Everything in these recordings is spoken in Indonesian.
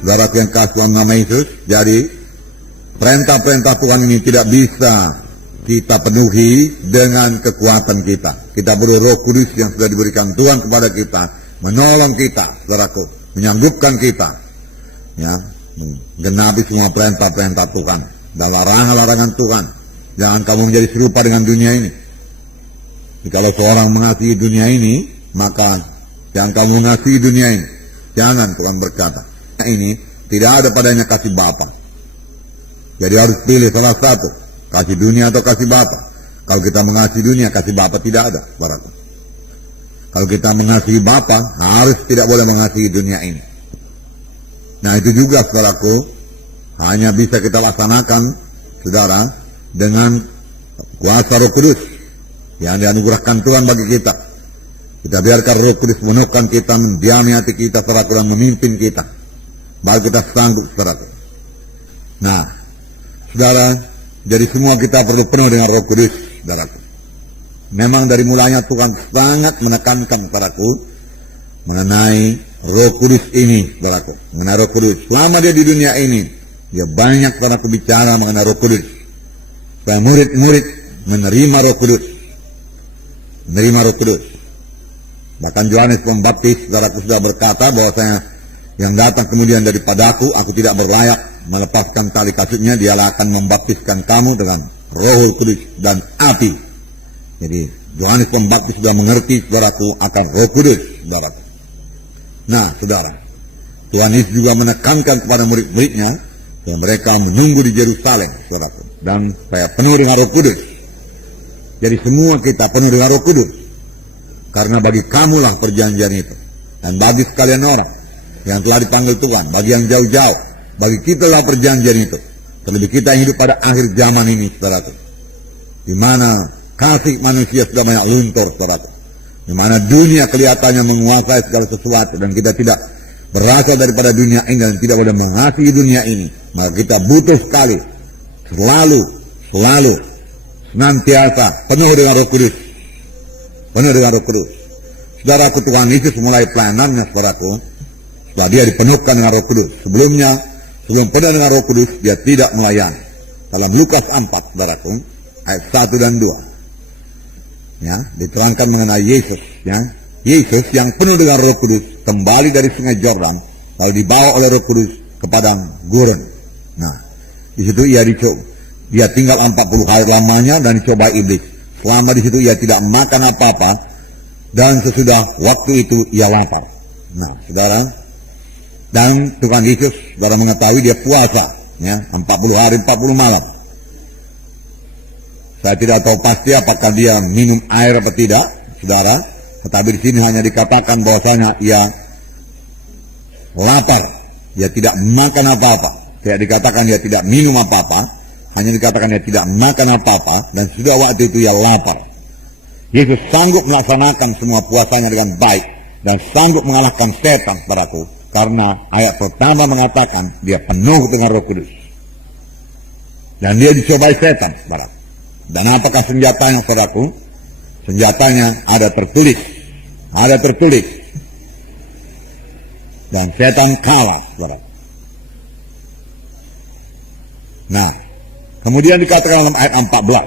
saudara yang kasih Tuhan nama Yesus, jadi perintah-perintah Tuhan ini tidak bisa kita penuhi dengan kekuatan kita. Kita perlu Roh Kudus yang sudah diberikan Tuhan kepada kita, menolong kita, saudaraku, menyanggupkan kita, ya, menggenapi semua perintah-perintah Tuhan dan larangan-larangan Tuhan. Jangan kamu menjadi serupa dengan dunia ini. Kalau seorang mengasihi dunia ini, maka jangan kamu mengasihi dunia ini. Jangan, Tuhan berkata. Ini tidak ada padanya kasih Bapa. Jadi harus pilih salah satu, kasih dunia atau kasih Bapa. Kalau kita mengasihi dunia, kasih Bapa tidak ada, saudaraku. Kalau kita mengasihi Bapa, harus tidak boleh mengasihi dunia ini. Nah, itu juga, saudaraku, hanya bisa kita laksanakan, saudara, dengan kuasa Roh Kudus yang dianugerahkan Tuhan bagi kita. Kita biarkan Roh Kudus menekan kita, mendiami hati kita, saudaraku, dan memimpin kita. Baru kita sanggup, saudaraku. Nah, saudara, jadi semua kita perlu penuh dengan Roh Kudus, saudaraku. Memang dari mulanya Tuhan sangat menekankan, saudaraku, mengenai Roh Kudus ini, saudaraku. Mengenai Roh Kudus. Selama dia di dunia ini, dia banyak, saudaraku, bicara mengenai Roh Kudus. Supaya murid-murid menerima Roh Kudus. Menerima Roh Kudus. Bahkan Yohanes Pembaptis, saudaraku, sudah berkata bahwasanya yang datang kemudian daripadaku, aku tidak berlayak melepaskan tali kasutnya, dialah akan membaptiskan kamu dengan Roh Kudus dan api. Jadi Yohanes Pembaptis sudah mengerti, saudaraku, akan Roh Kudus, saudaraku. Nah, saudara, Tuhan Yesus juga menekankan kepada murid-muridnya yang mereka menunggu di Yerusalem, saudaraku, dan supaya penuh dengan Roh Kudus. Jadi semua kita penuh dengan Roh Kudus, karena bagi kamulah perjanjian itu, dan bagi sekalian orang yang telah dipanggil Tuhan, bagi yang jauh-jauh, bagi kita lah perjanjian itu. Terlebih kita yang hidup pada akhir zaman ini, saudaraku, di mana kasih manusia sudah banyak luntur, saudaraku, di mana dunia kelihatannya menguasai segala sesuatu, dan kita tidak berasal daripada dunia ini dan tidak boleh mengasihi dunia ini. Maka kita butuh sekali, selalu, senantiasa penuh dengan Roh Kudus, penuh dengan Roh Kudus. Saudaraku, Tuhan Yesus mulai pelayanannya, saudaraku, setelah dia dipenuhkan dengan Roh Kudus. Sebelum penuh dengan Roh Kudus, dia tidak melayani. Dalam Lukas 4, saudaraku, ayat 1 dan 2, ya, diterangkan mengenai Yesus, ya. Yesus yang penuh dengan Roh Kudus kembali dari Sungai Yordan, lalu dibawa oleh Roh Kudus ke padang gurun. Nah, di situ dia tinggal 40 hari lamanya dan dicoba iblis. Selama di situ ia tidak makan apa-apa, dan sesudah waktu itu ia lapar. Nah, saudara, dan Tuhan Yesus, saudara, mengetahui dia puasa, ya, 40 hari 40 malam. Saya tidak tahu pasti apakah dia minum air atau tidak, saudara. Tetapi di sini hanya dikatakan bahwasanya ia lapar, dia tidak makan apa-apa. Tidak dikatakan dia tidak minum apa-apa, hanya dikatakan dia tidak makan apa-apa, dan sudah waktu itu ia lapar. Yesus sanggup melaksanakan semua puasanya dengan baik dan sanggup mengalahkan setan, saudaraku, karena ayat pertama mengatakan dia penuh dengan Roh Kudus. Dan dia dicobai setan, saudaraku. Dan apakah senjatanya, saudaraku? Senjatanya ada tertulis. Dan setan kalah, saudaraku. Nah, kemudian dikatakan dalam ayat 14.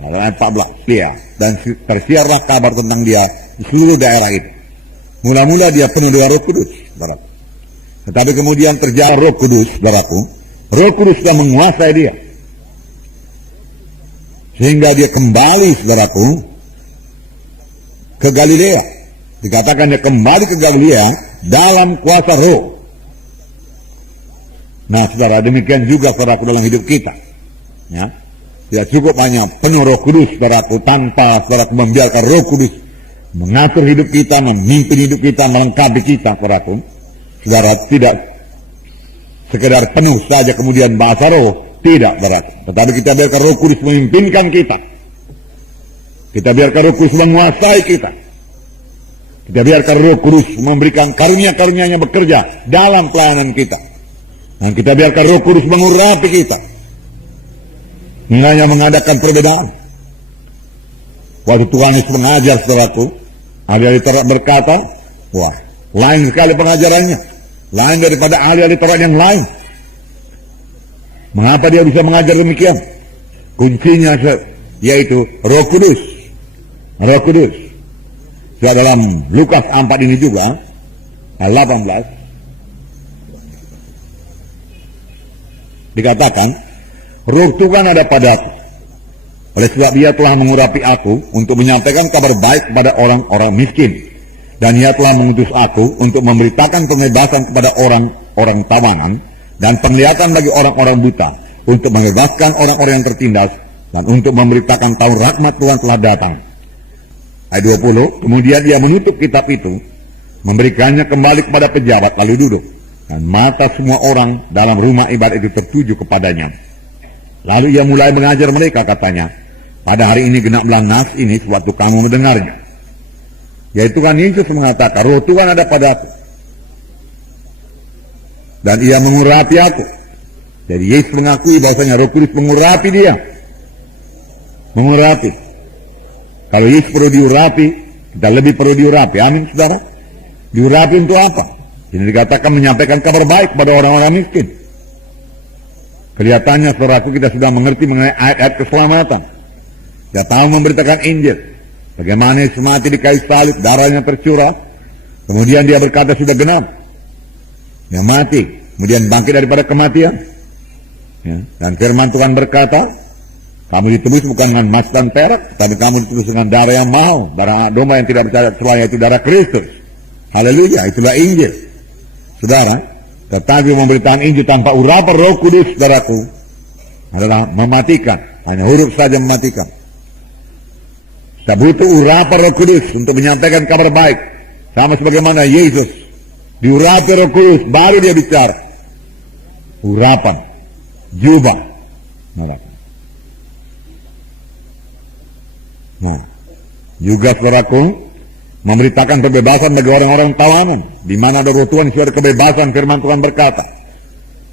Dalam ayat 14, ya. Dan tersiarlah kabar tentang dia di seluruh daerah itu. Mula-mula dia penuh dengan Roh Kudus, saudaraku. Tetapi kemudian terjadi Roh Kudus, saudaraku. Roh Kudus sudah menguasai dia. Sehingga dia kembali, saudaraku, ke Galilea. Dikatakan dia kembali ke Galilea dalam kuasa Roh. Nah, saudara, demikian juga, saudaraku, dalam hidup kita. Ya, tidak cukup hanya penuh Roh Kudus, saudaraku, tanpa, saudaraku, membiarkan Roh Kudus mengatur hidup kita, memimpin hidup kita, melengkapi kita, saudaraku. Saudara, tidak sekedar penuh saja kemudian bahasa Roh, tidak, saudaraku. Tetapi kita biarkan Roh Kudus memimpinkan kita. Kita biarkan Roh Kudus menguasai kita. Kita biarkan Roh Kudus memberikan karunia-karunia-Nya bekerja dalam pelayanan kita. Dan kita biarkan Roh Kudus mengurapi kita. Hanya mengadakan perbedaan. Waktu Tuhan Yesus mengajar, saudaraku, ada yang berkata, wah, lain sekali pengajarannya. lain daripada ahli-ahli Taurat yang lain. Mengapa dia bisa mengajar demikian? Kuncinya yaitu Roh Kudus. Roh Kudus. Dalam Lukas 4 ini juga, 18, dikatakan, Roh Tuhan ada padaku. Oleh sebab Ia telah mengurapi aku untuk menyampaikan kabar baik kepada orang-orang miskin. Dan Ia telah mengutus aku untuk memberitakan pembebasan kepada orang-orang tawanan dan penglihatan bagi orang-orang buta, untuk membebaskan orang-orang yang tertindas, dan untuk memberitakan tahun rahmat Tuhan telah datang. Ayat 20, kemudian Ia menutup kitab itu, memberikannya kembali kepada pejabat, lalu duduk. Dan mata semua orang dalam rumah ibadat itu tertuju kepadanya. Lalu Ia mulai mengajar mereka, katanya, pada hari ini genaplah nas ini sewaktu kamu mendengarnya. Yaitu kan Yesus mengatakan, Roh Tuhan ada padaku. Dan Ia mengurapi aku. Jadi Yesus mengakui bahwasanya Roh Kudus mengurapi dia. Mengurapi. Kalau Yesus perlu diurapi, kita lebih perlu diurapi. Amin, saudara. Diurapi untuk apa? Ini dikatakan menyampaikan kabar baik kepada orang-orang miskin. Kelihatannya, saudaraku, kita sudah mengerti mengenai ayat-ayat keselamatan. Kita tahu memberitakan Injil. Bagaimana Yesus mati di kayu salib, darahnya tercurah. Kemudian Dia berkata sudah genap. Dia mati, kemudian bangkit daripada kematian. Ya. Dan firman Tuhan berkata, kamu ditebus bukan dengan emas dan perak, tapi kamu ditebus dengan darah yang mahal, darah domba yang tidak bercacat celah, yaitu darah Kristus. Haleluya, itulah Injil. Saudara, tetapi memberitakan Injil tanpa urapan Roh Kudus, saudaraku, adalah mematikan. Hanya huruf saja mematikan. Kita butuh urapan Roh Kudus untuk menyampaikan kabar baik. Sama sebagaimana Yesus diurapi Roh Kudus, baru Dia bicara. Urapan, jubah. Nah, juga saudaraku, memberitakan pembebasan bagi orang-orang tawanan, di mana ada Roh Tuhan, sudah ada kebebasan. Firman Tuhan berkata,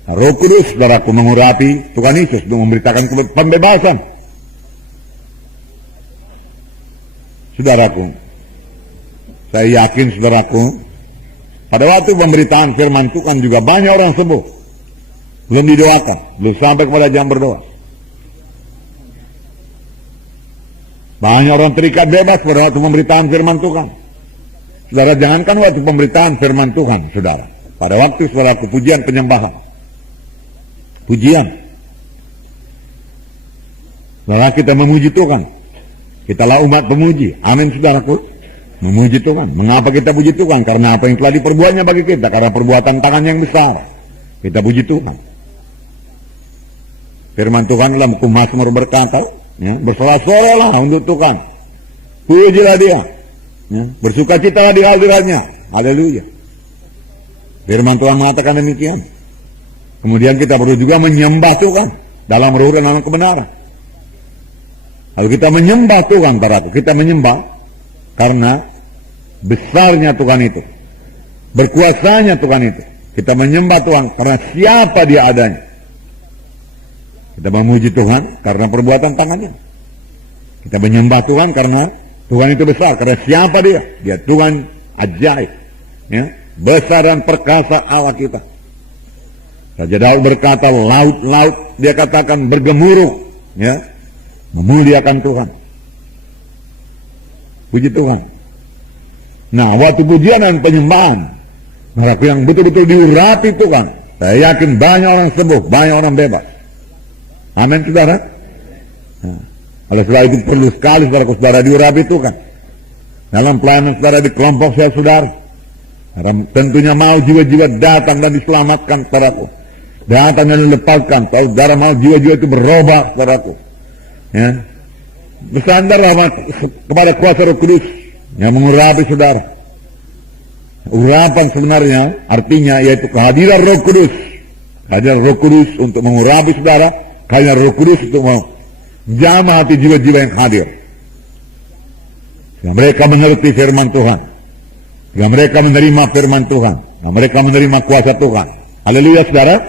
Roh Kudus, saudaraku, mengurapi Tuhan Yesus untuk memberitakan pembebasan. Saudaraku, saya yakin, saudaraku, pada waktu pemberitaan firman Tuhan juga banyak orang sembuh, belum didoakan, belum sampai kepada jam berdoa. Banyak orang terikat bebas pada waktu pemberitaan firman Tuhan. Saudara, jangankan waktu pemberitaan firman Tuhan, saudara. Pada waktu, saudaraku, pujian penyembahan. Pujian. Saudara, kita memuji Tuhan. Kitalah umat pemuji. Amin, saudaraku. Memuji Tuhan. Mengapa kita puji Tuhan? Karena apa yang telah diperbuatnya bagi kita. Karena perbuatan tangan yang besar. Kita puji Tuhan. Firman Tuhan dalam buku Mazmur berkata, ya, bersorak-soraklah untuk Tuhan, pujilah Dia, ya, bersukacitalah di hadiratnya. Haleluya. Firman Tuhan mengatakan demikian. Kemudian kita perlu juga menyembah Tuhan dalam roh dan dalam kebenaran. Kalau kita menyembah Tuhan, kita menyembah karena besarnya Tuhan itu, berkuasanya Tuhan itu. Kita menyembah Tuhan karena siapa Dia adanya. Kita memuji Tuhan karena perbuatan tangannya. Kita menyembah Tuhan karena Tuhan itu besar. Karena siapa Dia? Dia Tuhan ajaib, ya, besar dan perkasa Allah kita. Raja Daud berkata, laut-laut, dia katakan bergemuruh, ya, memuliakan Tuhan. Puji Tuhan. Nah, waktu pujian dan penyembahan, mereka yang betul-betul diurapi Tuhan, saya yakin banyak orang sembuh, banyak orang bebas. Amin, saudara. Nah, oleh sebab itu perlu sekali saudara diurapi Tuhan. Dalam pelayanan saudara di kelompok saya, saudara, tentunya mau jiwa-jiwa datang dan diselamatkan, saudaraku. Datang dan dilepaskan. Saudara mau jiwa-jiwa itu berubah, saudaraku. Ya. Bersandarlah kepada kuasa Roh Kudus yang mengurapi saudara. Urapan sebenarnya artinya yaitu kehadiran Roh Kudus. Kehadiran Roh Kudus untuk mengurapi saudara. Kehadiran Roh Kudus untuk menjamah hati jiwa-jiwa yang hadir. Sehingga mereka mengerti firman Tuhan. Sehingga mereka menerima firman Tuhan. Sehingga mereka menerima kuasa Tuhan. Haleluya, saudara.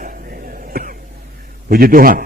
Puji Tuhan.